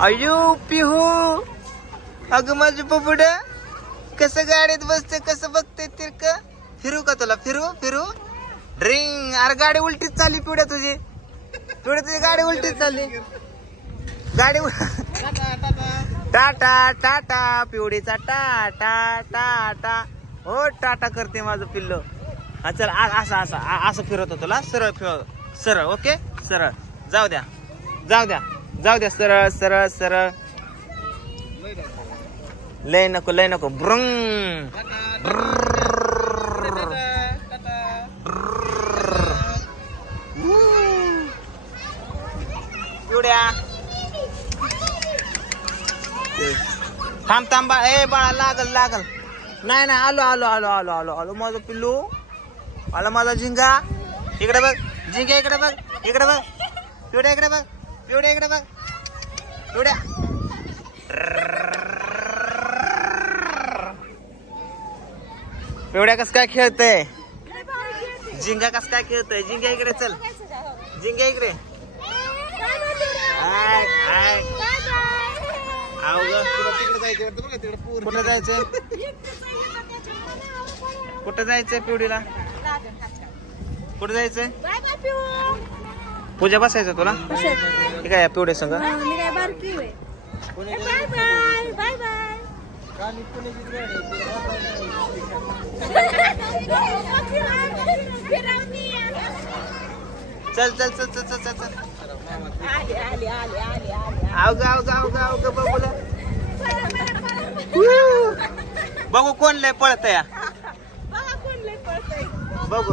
अयो पिहू, अगं माझं बबड कसं गाडीत बसते, कसं बघते तिरक. फिरू का तुला? फिरू फिरू ड्रिंग. अरे गाडी उलटीच चालली पिवड्या तुझी. पिवड्या तुझी गाडी उलटीच चालली. गाडी टाटा टाटा पिवडीचा टाटा टाटा. हो टाटा करते माझं पिल्लो. हा चल असं असं असं फिरवतो तुला. सरळ फिरव, सरळ. ओके सरळ. जाऊ द्या जाऊ द्या जाऊ द्या. सरळ सरळ सरळ. लय नको लय नको. ब्रुंग पिवड्या. थांब थांब बाळा. ए बाळा लागल लागल. नाही नाही आलो आलो आलो आलो आलो आलो माझं पिल्लू. आला माझा झिंगा. इकडे बघ झिंगा. इकडे बघ इकडे बघ पिवड्या. इकडे बघ पिवड्या. इकडे बघ पिवड्या. पिवड्या कस काय खेळतय? झिंगा कस काय खेळतय? झिंगा इकडे चल. झिंगा इकडे. कुठं जायचं? कुठं जायचंय पिवडीला? कुठं जायचंय? पूजा बसायचं तुला? ठीक आहे पिवडे संग. चल चल चल चल चल चल. अवघ अवघ अवघ अवघ बघूला. बघू कोण लय पळतय. बघू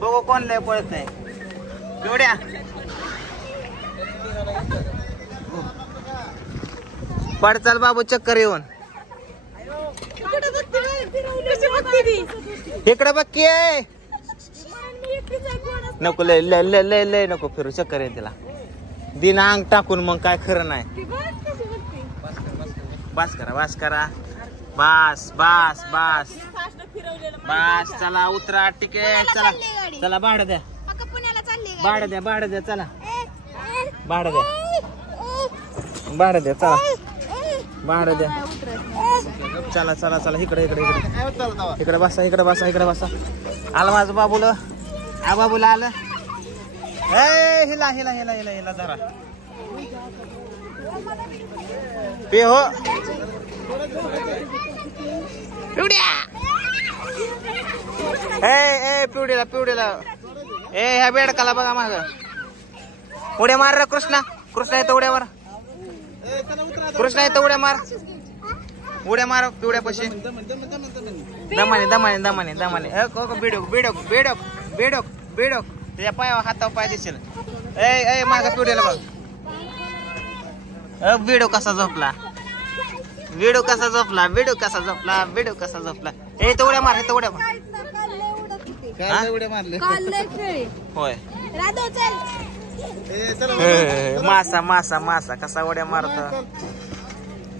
बघू कोण लय पळतय. पिवड्या पड. चल बाबू चक्कर येऊन. इकडे बघ की. नको लय लय लय लय लय नको फिरू. चक्कर येईल तिला. दिन अंग टाकून मग काय खरं नाही. बास करा बास करा. बास बास बास बास. चला उतरा. तिकीट. चला चला भाडं द्या. भाडं द्या भाडं द्या. चला भाडं द्या. भाडं द्या. चला भाडं द्या. चला चला चला. इकडे इकडे इकडे इकडे बसा. इकडे बसा. इकडे बसा. आलं माझं बाबूला. हा बाबूला आलं. ए हिला हिला हिला हिला हिला धरा. पे हो पिवड्या. ए पिवडीला पिवडीला. ए ह्या बेडकाला बघा माग. उड्या मार रे कृष्णा. कृष्णा येतो उड्या मार. कृष्णा येतो उड्या मार. उड्या मार पिवड्या पशी. दमाने दमाने दमाने दमाने. बेडोक बेडोक बेडोक बेडोक बेडोक. त्याच्या पायावर हातावर पाय दिसेल. ए माग पिवड्याला बघ. बेडो कसा झोपला. बेडो कसा झोपला. बेडो कसा झोपला. बेडो कसा झोपला. ए तो उड्या मार. उड्या मार. होय मासा मासा मासा कसा उड्या मारतो.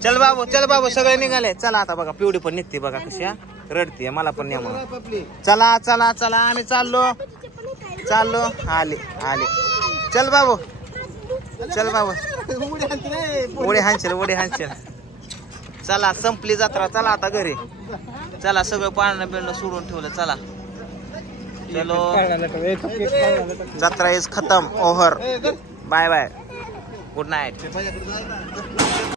चल बाबू चल बाबू. सगळे निघाले. चला आता बघा पिवडी पण निघते बघा कशी रडतीये. मला पण न्या म्हणून. चला चला चला आम्ही चाललो चाललो. आले आले. चल बाबू चल बाबू. उडे हाणशील उडे हाणशील. चला संपली जत्रा. चला आता घरी. चला सगळं पाळणं बिळणं सोडून ठेवलं. चला चलो. जत्रा इज खतम. Over. Bye bye. Good night.